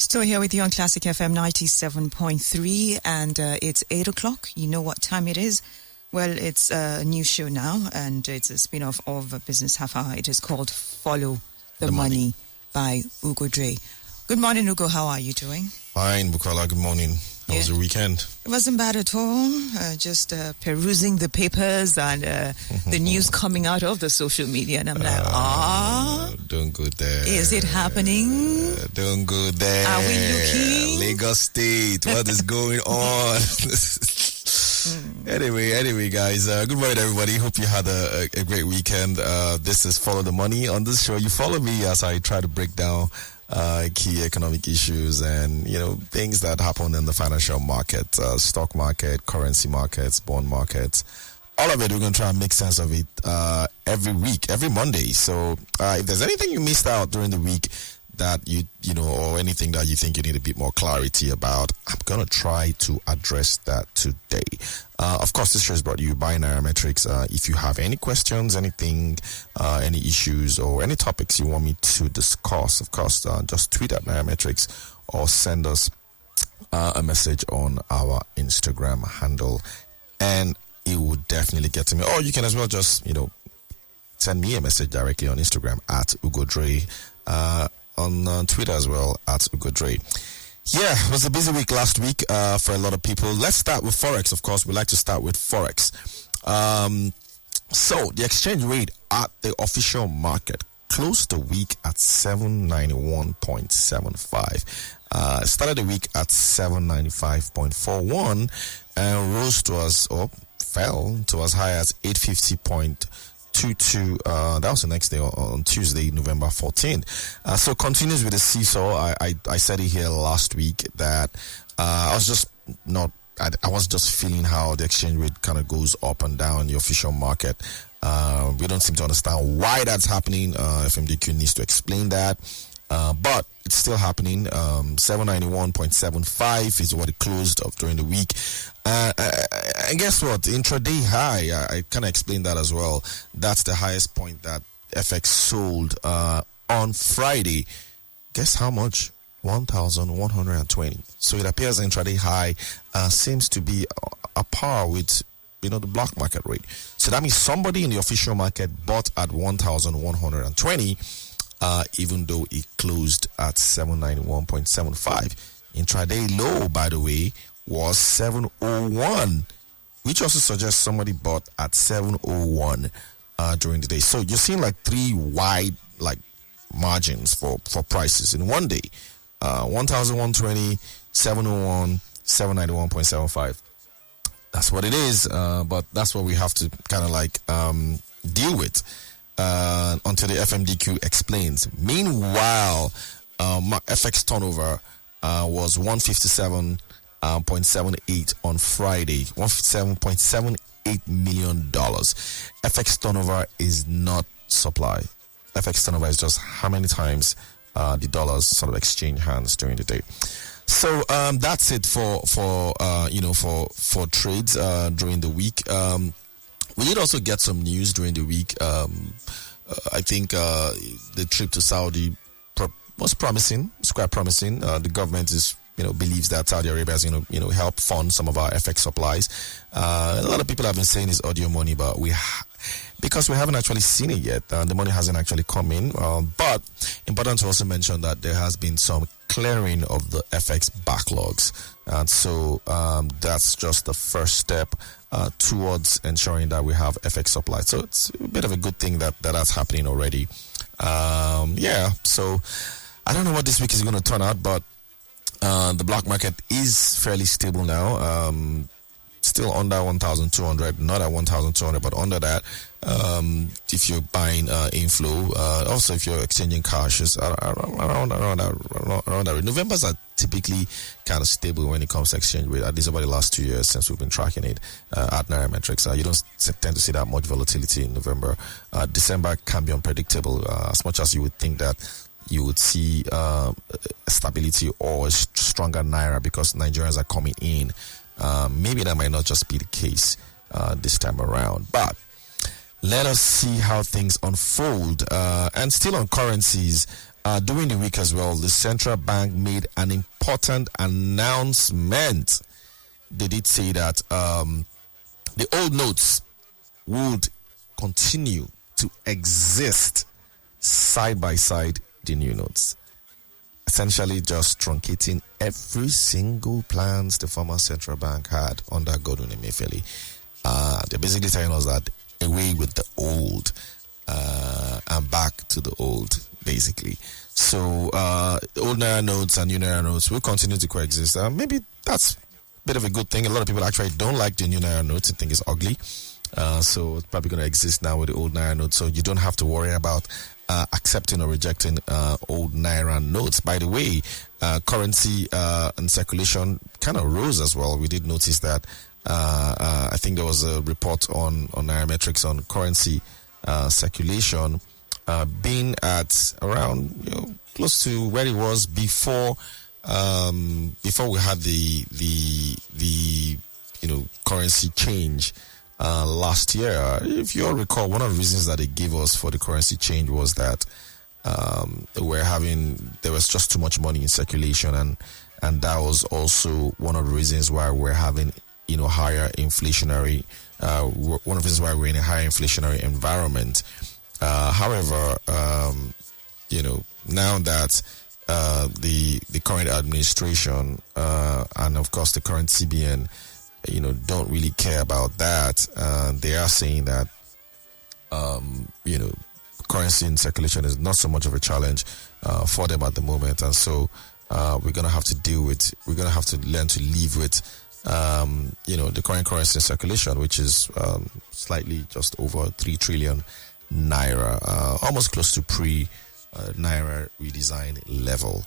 Still here with you on Classic FM 97.3, and it's 8 o'clock. You know what time it is. Well, it's a new show now, and it's a spin-off of Business Half Hour. It is called Follow the Money by Ugodre. Good morning, Ugo. How are you doing? Fine, Bukola. Good morning. How was your weekend? It wasn't bad at all. Just perusing the papers and the news coming out of the social media. And I'm like, don't go there. Is it happening? Don't go there. Are we looking? Lagos State, what is going on? Anyway, guys, good morning, everybody. Hope you had a great weekend. This is Follow the Money. On this show, you follow me as I try to break down key economic issues and, things that happen in the financial market, stock market, currency markets, bond markets. All of it, we're going to try and make sense of it every week, every Monday. So if there's anything you missed out during the week that or anything that you think you need a bit more clarity about, I'm going to try to address that today. Of course, this show is brought to you by Nairametrics. If you have any questions, anything, any issues, or any topics you want me to discuss, of course, just tweet at Nairametrics or send us a message on our Instagram handle, and it will definitely get to me. Or you can as well just, send me a message directly on Instagram at Ugodre, on Twitter as well at Ugodre. Yeah, it was a busy week last week for a lot of people. Let's start with Forex, of course. We like to start with Forex. So the exchange rate at the official market closed the week at 791.75. Started the week at 795.41 and fell to as high as 850.22. That was the next day on Tuesday, November 14th. So continues with the seesaw. I said it here last week that I was just feeling how the exchange rate kind of goes up and down in the official market. We don't seem to understand why that's happening. FMDQ needs to explain that. But it's still happening. 791.75 is what it closed up during the week. And guess what? Intraday high, I kind of explained that as well. That's the highest point that FX sold on Friday. Guess how much? 1,120. So it appears intraday high seems to be a par with the black market rate. So that means somebody in the official market bought at 1,120. Even though it closed at 791.75. Intraday low, by the way, was 701, which also suggests somebody bought at 701 during the day. So you're seeing like three wide margins for prices in one day. 1,120, 701, 791.75. That's what it is, but that's what we have to kind of deal with. Until the FMDQ explains. Meanwhile, FX turnover was 157.78 on Friday. $157.78 million. FX turnover is not supply. FX turnover is just how many times the dollars sort of exchange hands during the day. So that's it for trades during the week. We did also get some news during the week. I think the trip to Saudi was promising. It's quite promising. The government believes that Saudi Arabia is going to help fund some of our FX supplies. A lot of people have been saying it's audio money, but because we haven't actually seen it yet, the money hasn't actually come in. But important to also mention that there has been some clearing of the FX backlogs, and so that's just the first step towards ensuring that we have FX supply. So it's a bit of a good thing that that's happening already. So I don't know what this week is going to turn out, but the black market is fairly stable now. Still under 1,200, not at 1,200, but under that. If you're buying inflow, also if you're exchanging cash, is around that. Novembers are typically kind of stable when it comes to exchange rate, at least over the last 2 years since we've been tracking it at Nairametrics. You don't tend to see that much volatility in November. December can be unpredictable, as much as you would think that you would see stability or a stronger Naira because Nigerians are coming in. Maybe that might not just be the case this time around. But let us see how things unfold. And still on currencies, during the week as well, the central bank made an important announcement. They did say that the old notes would continue to exist side by side the new notes, essentially just truncating every single plans the former central bank had under Godwin Emefiele. They're basically telling us that away with the old and back to the old, basically. So old Naira notes and new Naira notes will continue to coexist. Maybe that's a bit of a good thing. A lot of people actually don't like the new Naira notes and think it's ugly. So it's probably going to exist now with the old Naira notes. So you don't have to worry about accepting or rejecting old Naira notes. By the way, currency and circulation kind of rose as well. We did notice that. I think there was a report on Nairametrics on currency circulation being at around close to where it was before we had the currency change last year. If you all recall, one of the reasons that they gave us for the currency change was that there was just too much money in circulation, and that was also one of the reasons why we're having higher inflationary. One of the reasons why we're in a higher inflationary environment. However, now that the current administration and of course the current CBN, don't really care about that. They are saying that currency in circulation is not so much of a challenge for them at the moment, and so we're gonna have to learn to live with the current currency in circulation, which is slightly just over 3 trillion naira, almost close to pre-naira redesign level.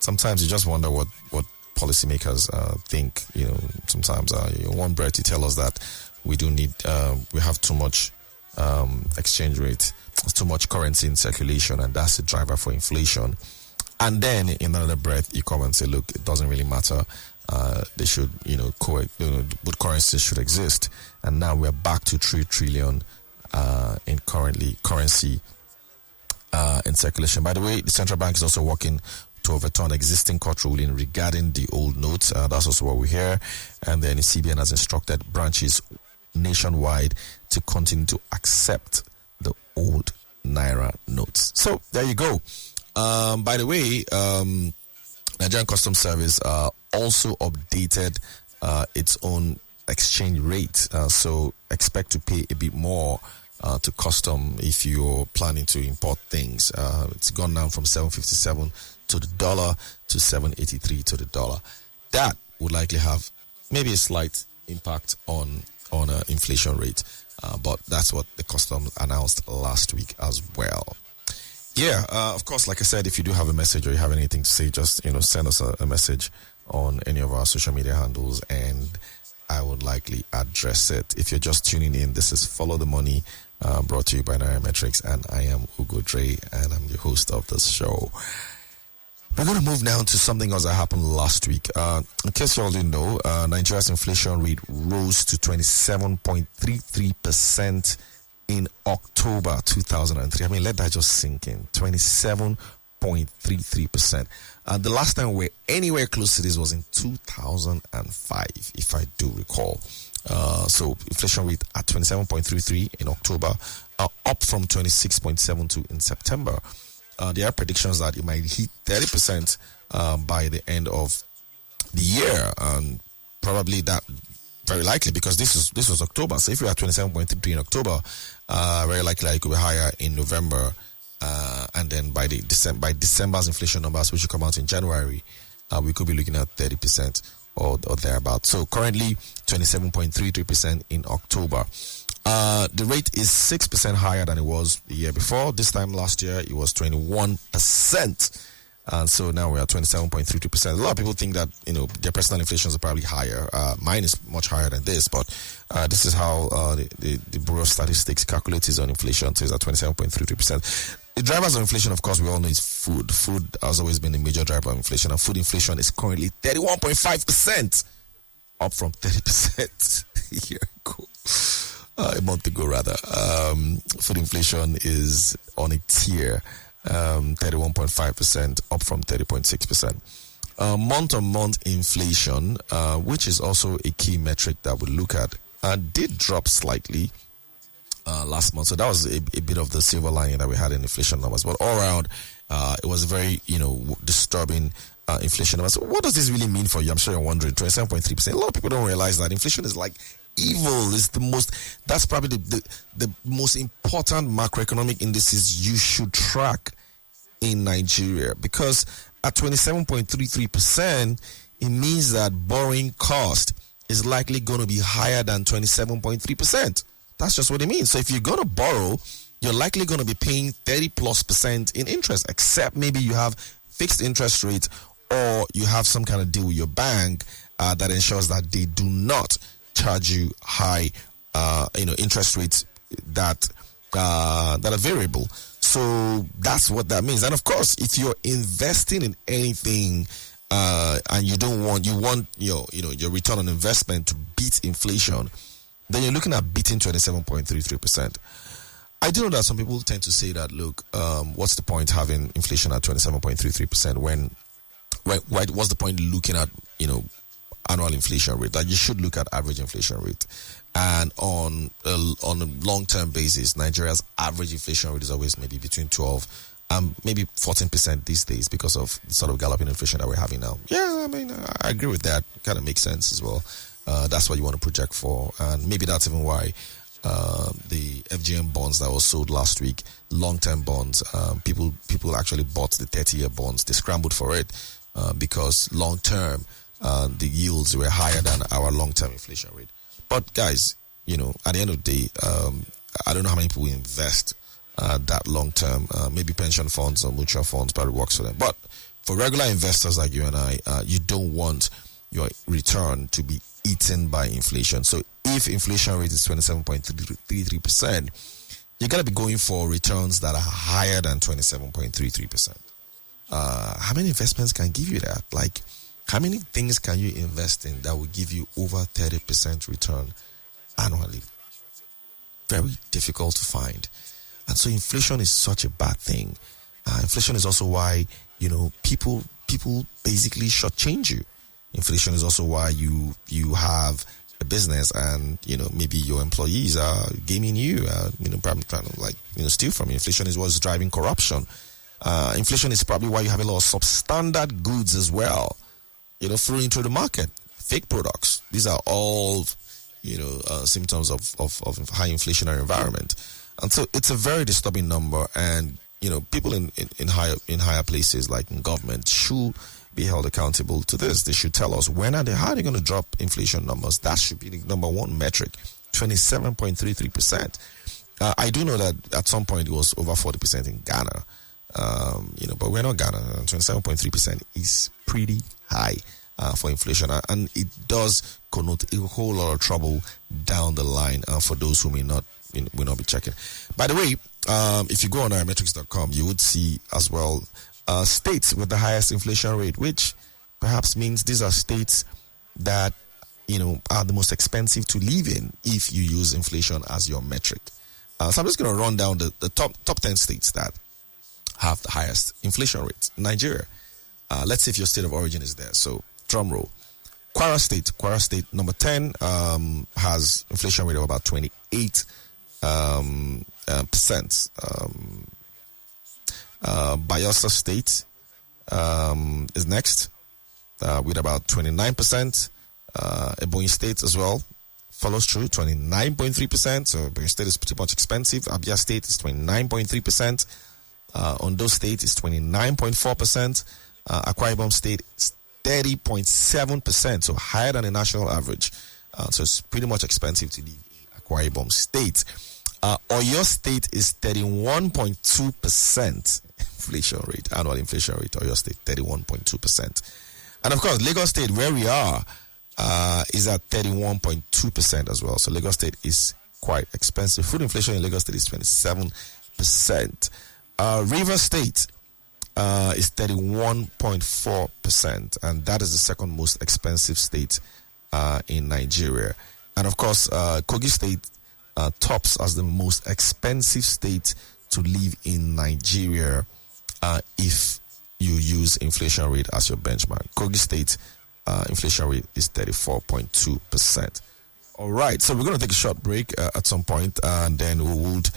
Sometimes you just wonder what policymakers think. Sometimes one breath you tell us that we have too much exchange rate, too much currency in circulation, and that's the driver for inflation. And then in another breath, you come and say, look, it doesn't really matter. They should, both currencies should exist. And now we're back to 3 trillion in currency in circulation. By the way, the central bank is also working to overturn existing court ruling regarding the old notes. That's also what we hear. And then the CBN has instructed branches nationwide to continue to accept the old Naira notes. So there you go. By the way, Nigerian Customs Service also updated its own exchange rate. So expect to pay a bit more to custom if you're planning to import things. It's gone down from 7.57 to the dollar to 7.83 to the dollar. That would likely have maybe a slight impact on inflation rate, but that's what the customs announced last week as well. Yeah, of course, like I said, if you do have a message or you have anything to say, just send us a message on any of our social media handles, and I would likely address it. If you're just tuning in, this is Follow the Money, brought to you by Nairametrics, and I am Ugodre, and I'm the host of this show. We're going to move now to something else that happened last week. In case you all didn't know, Nigeria's inflation rate rose to 27.33% in October 2003. I mean, let that just sink in. 27.33%. The last time we were anywhere close to this was in 2005, if I do recall. So inflation rate at 27.33 in October, up from 26.72 in September. There are predictions that it might hit 30% by the end of the year, and probably that very likely, because this was October. So if we are 27.33 in October, very likely it could be higher in November, and then by December's inflation numbers, which will come out in January, we could be looking at 30% or thereabouts. So currently 27.33% in October. The rate is 6% higher than it was the year before. This time last year, it was 21%. And so now we are 27.32%. A lot of people think that, their personal inflations are probably higher. Mine is much higher than this, but this is how the Bureau of Statistics calculates its own inflation. So it's at 27.33%. The drivers of inflation, of course, we all know is food. Food has always been a major driver of inflation, and food inflation is currently 31.5%, up from 30% a year ago. a month ago rather. Food inflation is on a tier, 31.5%, up from 30.6%. Month-on-month inflation, which is also a key metric that we look at, did drop slightly last month. So that was a bit of the silver lining that we had in inflation numbers. But all around, it was very, disturbing inflation numbers. So what does this really mean for you? I'm sure you're wondering. 27.3%. A lot of people don't realize that inflation is like evil. Is that's probably the most important macroeconomic indices you should track in Nigeria, because at 27.33%, it means that borrowing cost is likely going to be higher than 27.3%. That's just what it means. So if you're going to borrow, you're likely going to be paying 30+% in interest, except maybe you have fixed interest rates or you have some kind of deal with your bank that ensures that they do not charge you high, interest rates that are variable. So that's what that means. And of course, if you're investing in anything and you want your return on investment to beat inflation, then you're looking at beating 27.33%. I do know that some people tend to say that, look, what's the point having inflation at 27.33% when what's the point looking at, annual inflation rate? That you should look at average inflation rate. And on a long-term basis, Nigeria's average inflation rate is always maybe between 12 and maybe 14% these days because of the sort of galloping inflation that we're having now. Yeah, I mean, I agree with that. Kind of makes sense as well. That's what you want to project for. And maybe that's even why the FGM bonds that was sold last week, long-term bonds, people actually bought the 30-year bonds. They scrambled for it because long-term, the yields were higher than our long-term inflation rate. But guys, at the end of the day, I don't know how many people invest that long-term. Maybe pension funds or mutual funds probably works for them. But for regular investors like you and I, you don't want your return to be eaten by inflation. So if inflation rate is 27.33%, you got to be going for returns that are higher than 27.33%. How many investments can give you that? Like, how many things can you invest in that will give you over 30% return annually? Very difficult to find. And so inflation is such a bad thing. Inflation is also why, people basically shortchange you. Inflation is also why you have a business and, maybe your employees are gaming you, probably trying to, steal from you. Inflation is what's driving corruption. Inflation is probably why you have a lot of substandard goods as well, flowing into the market. Fake products. These are all, symptoms of high inflationary environment. And so it's a very disturbing number. And, people in higher places like in government should be held accountable to this. They should tell us how are they going to drop inflation numbers? That should be the number one metric. 27.33%. I do know that at some point it was over 40% in Ghana. But we're not Ghana. 27.3% is pretty high for inflation, and it does connote a whole lot of trouble down the line for those who may not be checking. By the way, if you go on nairametrics.com, you would see as well states with the highest inflation rate, which perhaps means these are states that are the most expensive to live in if you use inflation as your metric. So I'm just going to run down the top 10 states that have the highest inflation rate. Nigeria. Let's see if your state of origin is there. So, drum roll. Kwara State, number 10, has inflation rate of about 28%. Bayelsa State is next with about 29%. Ebonyi State as well follows through, 29.3%. So Ebonyi State is pretty much expensive. Abia State is 29.3%. Ondo State is 29.4%. Akwa Ibom State is 30.7%, so higher than the national average. So it's pretty much expensive to live in Akwa Ibom State. Oyo State is 31.2% inflation rate, annual inflation rate. Oyo State, 31.2%. And of course, Lagos State, where we are, is at 31.2% as well. So Lagos State is quite expensive. Food inflation in Lagos State is 27%. Rivers State is 31.4%, and that is the second most expensive state in Nigeria. And of course, Kogi State tops as the most expensive state to live in Nigeria if you use inflation rate as your benchmark. Kogi State inflation rate is 34.2%. All right, so we're going to take a short break at some point, and then we would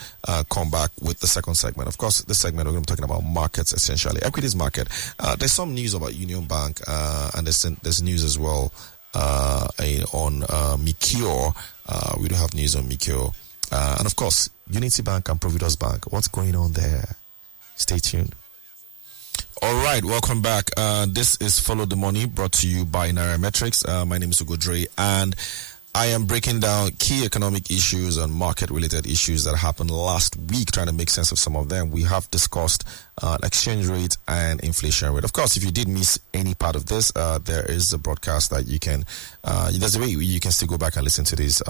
come back with the second segment. Of course, this segment we're going to be talking about markets, essentially. Equities market. There's some news about Union Bank, and there's news as well on Mikio. We do have news on Mikio. And of course, Unity Bank and Providus Bank. What's going on there? Stay tuned. All right, welcome back. This is Follow the Money, brought to you by Nairametrics. My name is Ugodre, and I am breaking down key economic issues and market-related issues that happened last week, trying to make sense of some of them. We have discussed exchange rate and inflation rate. Of course, if you did miss any part of this, there is a broadcast that you can, there's a way you can still go back and listen to this.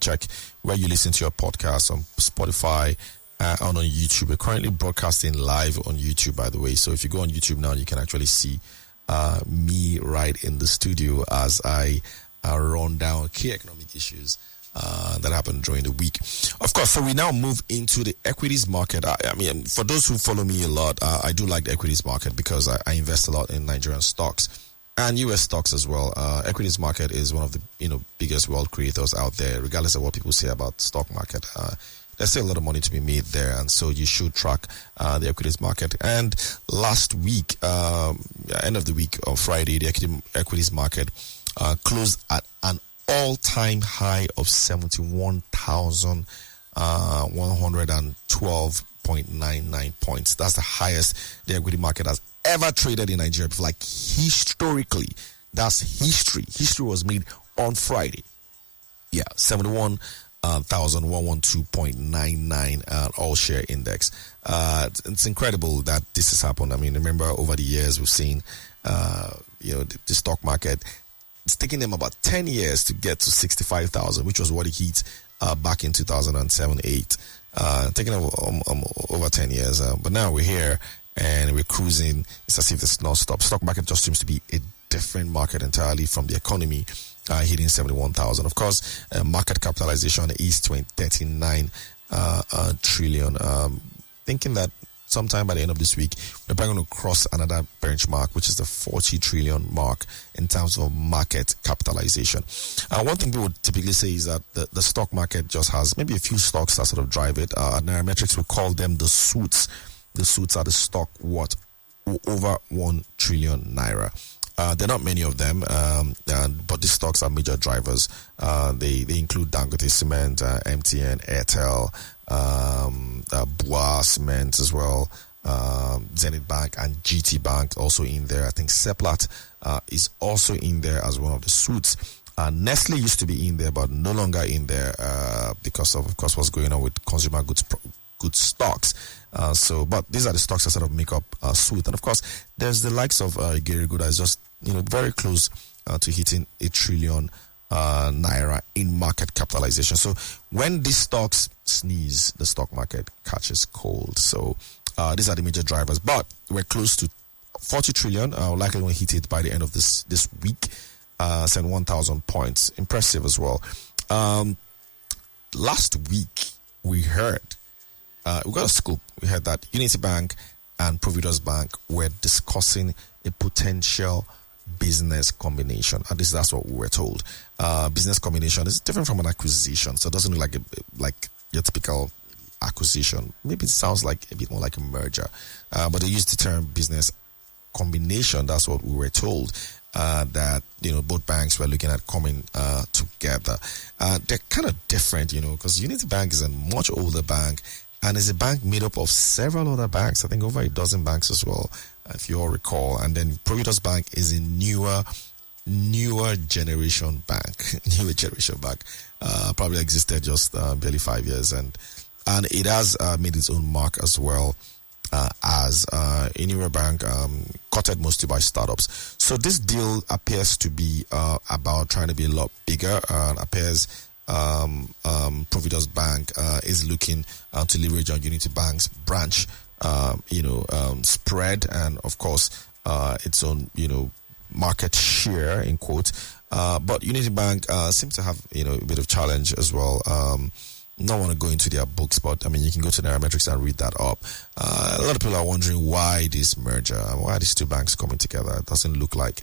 Check where you listen to your podcast on Spotify and on YouTube. We're currently broadcasting live on YouTube, by the way. So if you go on YouTube now, you can actually see me right in the studio as I run down key economic issues that happened during the week. Of course, so we now move into the equities market. I mean, for those who follow me a lot, I do like the equities market because I invest a lot in Nigerian stocks and US stocks as well. Equities market is one of the biggest wealth creators out there, regardless of what people say about stock market. There's still a lot of money to be made there, and so you should track the equities market. And last week, end of the week on Friday, the equities market closed at an all-time high of 71,112.99 points. That's the highest the equity market has ever traded in Nigeria. Like historically, that's history. History was made on Friday. Yeah, 71,112.99 all-share index. It's incredible that this has happened. I mean, remember over the years we've seen, the stock market. It's taking them about 10 years to get to 65,000, which was what it hit back in 2007-8. Taking over 10 years. But now we're here and we're cruising. It's as if it's not stop. Stock market just seems to be a different market entirely from the economy, hitting 71,000. Of course, market capitalization is 39 trillion. Thinking that sometime by the end of this week, we're probably going to cross another benchmark, which is the 40 trillion mark in terms of market capitalization. One thing people would typically say is that the stock market just has maybe a few stocks that sort of drive it. At Nairametrics, we call them the suits. The suits are the stock worth over 1 trillion naira. There are not many of them, but these stocks are major drivers. They include Dangote Cement, MTN, Airtel, Bua Cement as well, Zenith Bank and GT Bank also in there. I think Seplat is also in there as one of the suits. Nestle used to be in there, but no longer in there because of course, what's going on with consumer goods stocks. But these are the stocks that sort of make up suit. And of course, there's the likes of Ugodre that is just very close to hitting 1 trillion naira in market capitalization. So when these stocks sneeze, the stock market catches cold. So these are the major drivers. But we're close to 40 trillion. Likely going to hit it by the end of this week. 71,000 points. Impressive as well. Last week we heard. We got a scoop. We heard that Unity Bank and Providus Bank were discussing a potential business combination. At least that's what we were told. Business combination is different from an acquisition, so it doesn't look like your typical acquisition. Maybe it sounds like a bit more like a merger, but they used the term business combination. That's what we were told. That both banks were looking at coming together. They're kind of different, because Unity Bank is a much older bank. And it's a bank made up of several other banks. I think over a dozen banks as well, if you all recall. And then Providus Bank is a newer generation bank. Probably existed just barely 5 years. And it has made its own mark as well as a newer bank, courted mostly by startups. So this deal appears to be about trying to be a lot bigger. Appears Providus Bank is looking to leverage on Unity Bank's branch, spread, and of course its own, market share in quotes. But Unity Bank seems to have a bit of challenge as well. not want to go into their books, but I mean, you can go to Nairametrics and read that up. A lot of people are wondering why this merger, why these two banks coming together. It doesn't look like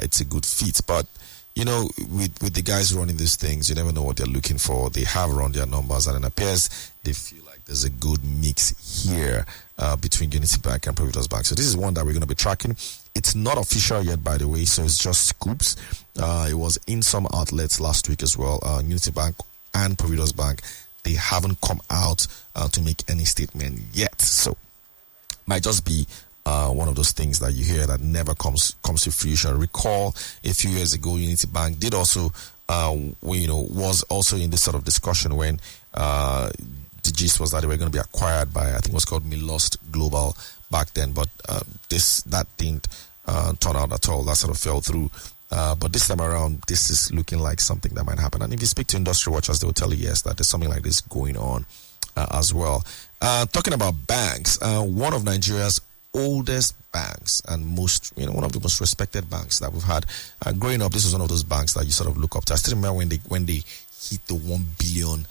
it's a good fit. But, you know, with the guys running these things, you never know what they're looking for. They have run their numbers, and it appears they feel like there's a good mix here between Unity Bank and Providus Bank. So this is one that we're going to be tracking. It's not official yet, by the way, so it's just scoops. It was in some outlets last week as well. Unity Bank and Providus Bank, they haven't come out to make any statement yet. So might just be one of those things that you hear that never comes to fruition. Recall a few years ago, Unity Bank did also, was also in this sort of discussion when the gist was that they were going to be acquired by, I think it was called Milost Global back then, but that didn't turn out at all. That sort of fell through. But this time around, this is looking like something that might happen. And if you speak to industry watchers, they will tell you, yes, that there's something like this going on as well. Talking about banks, one of Nigeria's oldest banks and most, one of the most respected banks that we've had. Growing up, this was one of those banks that you sort of look up to. I still remember when they hit the 1 billion,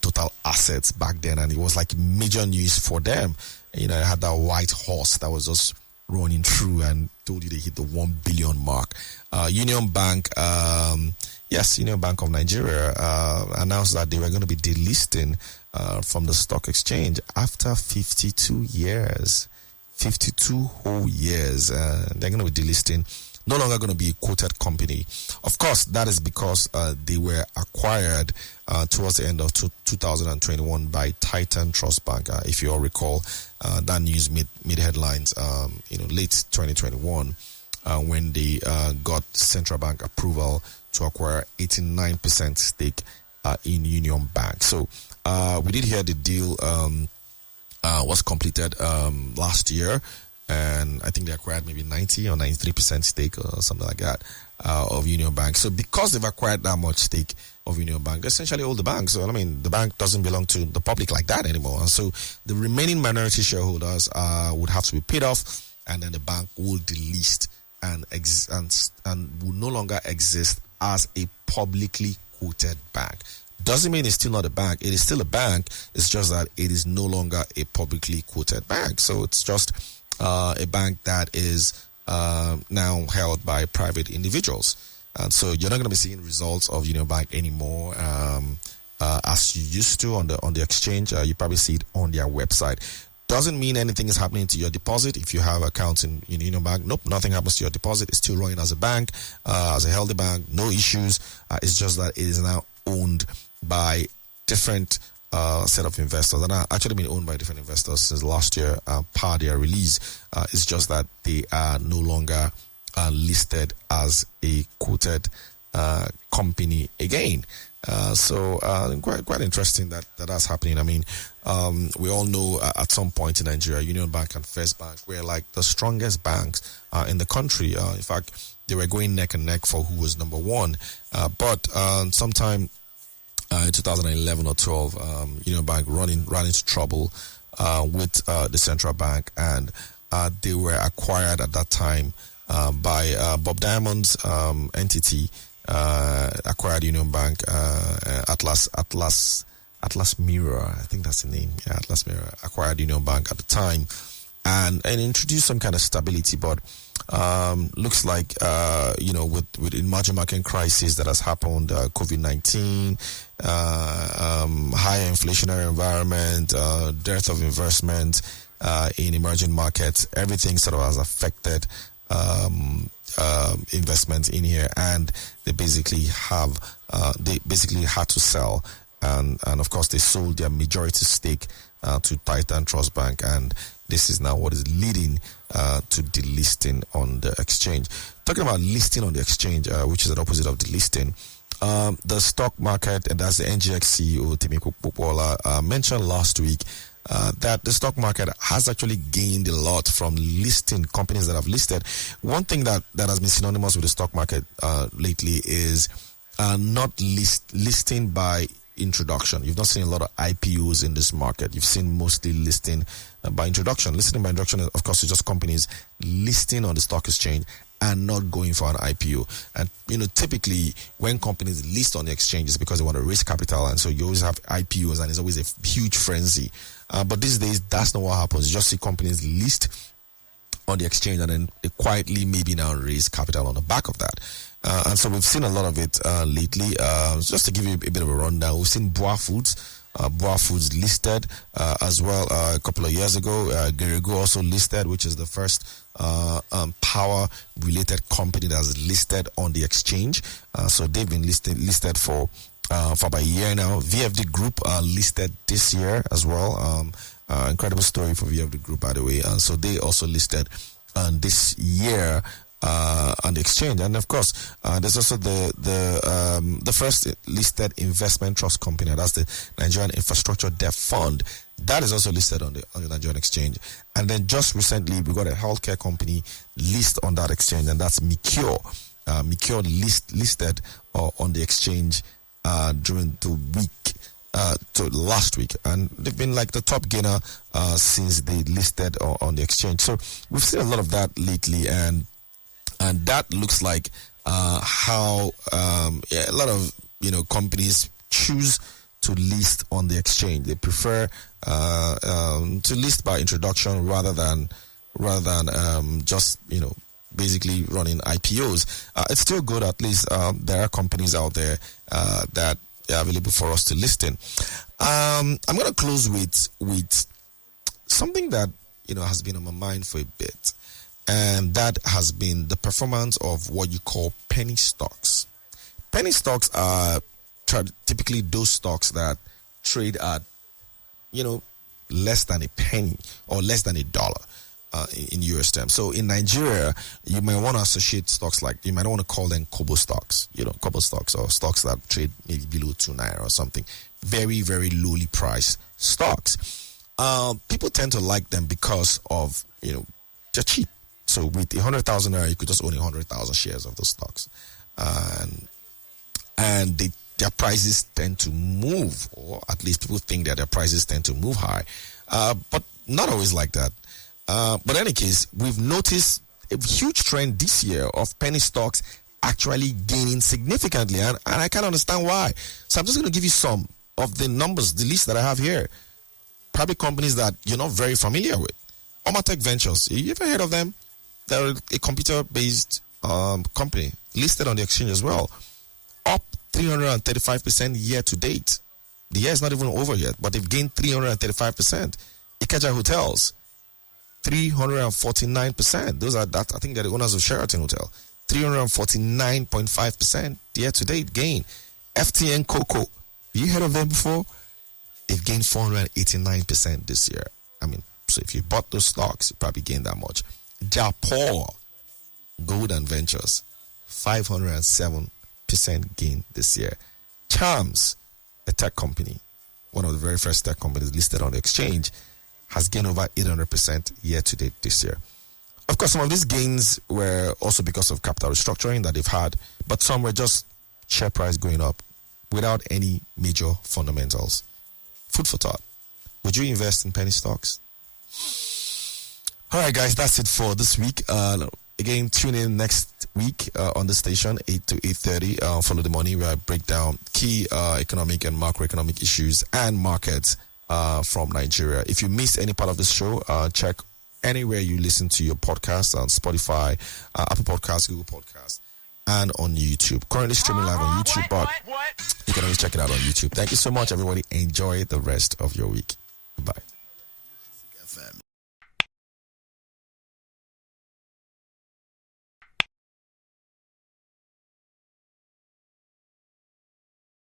total assets back then, and it was like major news for them. It had that white horse that was just running through and told you they hit the 1 billion mark. Union Bank, Union Bank of Nigeria announced that they were going to be delisting from the stock exchange after 52 years. 52 whole years. They're going to be delisting. No longer going to be a quoted company. Of course, that is because they were acquired towards the end of 2021 by Titan Trust Bank. If you all recall, that news made headlines, late 2021 when they got central bank approval to acquire 89% stake in Union Bank. So we did hear the deal was completed last year. And I think they acquired maybe 90 or 93% stake or something like that of Union Bank. So because they've acquired that much stake of Union Bank, they essentially own the bank. So, the bank doesn't belong to the public like that anymore. And so the remaining minority shareholders would have to be paid off, and then the bank will delist and will no longer exist as a publicly quoted bank. Doesn't mean it's still not a bank. It is still a bank. It's just that it is no longer a publicly quoted bank. So it's just a bank that is now held by private individuals. And so you're not going to be seeing results of Union Bank anymore as you used to on the exchange. You probably see it on their website. Doesn't mean anything is happening to your deposit. If you have accounts in Union Bank, nope, nothing happens to your deposit. It's still running as a bank, as a healthy bank, no issues. It's just that it is now owned by different set of investors, and are actually been owned by different investors since last year per their release. It's just that they are no longer listed as a quoted company again. So quite interesting that that's happening. We all know at some point in Nigeria, Union Bank and First Bank were like the strongest banks in the country. In fact, they were going neck and neck for who was number one. But sometime in 2011 or 12, Union Bank ran into trouble with the central bank, and they were acquired at that time by Bob Diamond's entity. Acquired Union Bank, Atlas Mirror, I think that's the name. Yeah, Atlas Mirror acquired Union Bank at the time, and introduced some kind of stability, but looks like with emerging market crisis that has happened, COVID-19, higher inflationary environment, dearth of investment in emerging markets, everything sort of has affected investments in here, and they basically had to sell, and of course they sold their majority stake to Titan Trust Bank, and this is now what is leading to delisting on the exchange. Talking about listing on the exchange, which is the opposite of delisting, the stock market, and that's the NGX CEO Timi Popola mentioned last week that the stock market has actually gained a lot from listing companies that have listed. One thing that has been synonymous with the stock market lately is not listing by introduction. You've not seen a lot of IPOs in this market. You've seen mostly listing by introduction. Listing by introduction, of course, is just companies listing on the stock exchange and not going for an IPO. And, typically when companies list on the exchange, it's because they want to raise capital. And so you always have IPOs, and there's always a huge frenzy. But these days, that's not what happens. You just see companies list on the exchange, and then they quietly maybe now raise capital on the back of that. And so we've seen a lot of it lately. Just to give you a bit of a rundown, we've seen Boa Foods. Boa Foods listed as well a couple of years ago. Gerego also listed, which is the first power-related company that's listed on the exchange. So they've been listed for about a year now. VFD Group listed this year as well. Incredible story for VFD Group, by the way. And so they also listed this year on the exchange. And of course, there's also the first listed investment trust company. That's the Nigerian Infrastructure Debt Fund. That is also listed on the Nigerian exchange. And then just recently, we got a healthcare company listed on that exchange, and that's Micure. Micure listed on the exchange during the week. To last week, and they've been like the top gainer since they listed on the exchange. So we've seen a lot of that lately, and that looks like how a lot of companies choose to list on the exchange. They prefer to list by introduction rather than just basically running IPOs. It's still good. At least there are companies out there that available for us to list in. I'm going to close with something that has been on my mind for a bit, and that has been the performance of what you call penny stocks. Penny stocks are typically those stocks that trade at less than a penny or less than $1 in US terms. So in Nigeria, you might want to associate stocks like, you might want to call them Kobo stocks, Kobo stocks, or stocks that trade maybe below 2 naira or something. Very, very lowly priced stocks. People tend to like them because of, they're cheap. So with 100,000 naira, you could just own 100,000 shares of those stocks. And their prices tend to move, or at least people think that their prices tend to move high. But not always like that. But in any case, we've noticed a huge trend this year of penny stocks actually gaining significantly, and I can't understand why. So I'm just going to give you some of the numbers, the list that I have here. Probably companies that you're not very familiar with. Omatech Ventures, you ever heard of them? They're a computer-based company listed on the exchange as well. Up 335% year to date. The year is not even over yet, but they've gained 335%. Ikeja Hotels, 349%. Those are that. I think they're the owners of Sheraton Hotel. 349.5% year to date gain. FTN Cocoa, you heard of them before? They've gained 489% this year. I mean, so if you bought those stocks, you probably gained that much. Japor Gold and Ventures, 507% gain this year. Charms, a tech company, one of the very first tech companies listed on the exchange, has gained over 800% year to date this year. Of course, some of these gains were also because of capital restructuring that they've had, but some were just share price going up without any major fundamentals. Food for thought. Would you invest in penny stocks? All right, guys, that's it for this week. Again, tune in next week on the station, 8 to 8:30. Follow the Money, where I break down key economic and macroeconomic issues and markets from Nigeria. If you missed any part of this show, check anywhere you listen to your podcast on Spotify, Apple Podcasts, Google Podcasts, and on YouTube. Currently streaming live on YouTube, but you can always check it out on YouTube. Thank you so much, everybody. Enjoy the rest of your week. Bye.